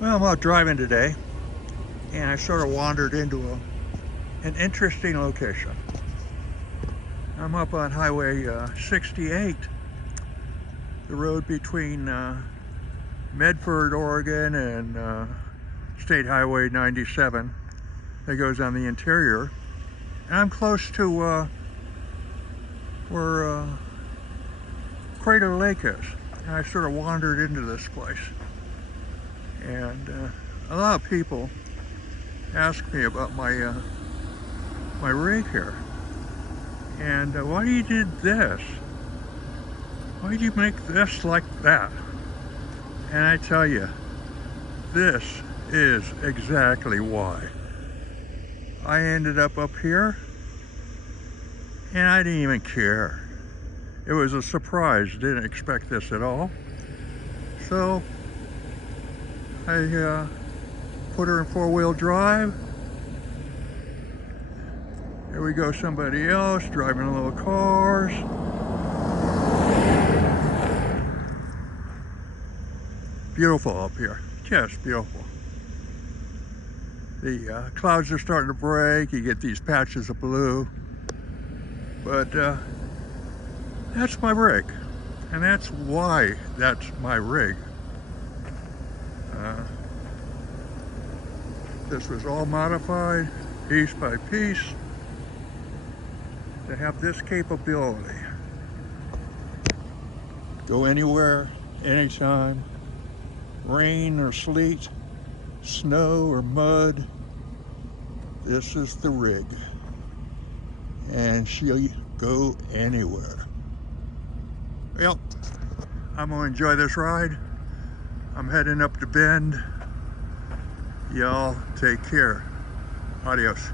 Well, I'm out driving today, and I sort of wandered into an interesting location. I'm up on Highway 68, the road between Medford, Oregon, and State Highway 97 that goes on the interior. And I'm close to where Crater Lake is. And I sort of wandered into this place. And a lot of people ask me about my my rig here. And why you did this? Why did you make this like that? And I tell you, this is exactly why. I ended up here, and I didn't even care. It was a surprise. Didn't expect this at all. So I put her in four-wheel drive. Here we go, somebody else driving little cars. Beautiful up here, just beautiful. The clouds are starting to break. You get these patches of blue. But that's my rig, and that's why that's my rig. This was all modified piece by piece to have this capability. Go anywhere, anytime, rain or sleet, snow or mud. This is the rig, and she'll go anywhere. Well, I'm gonna enjoy this ride. I'm heading up to Bend. Y'all take care. Adios.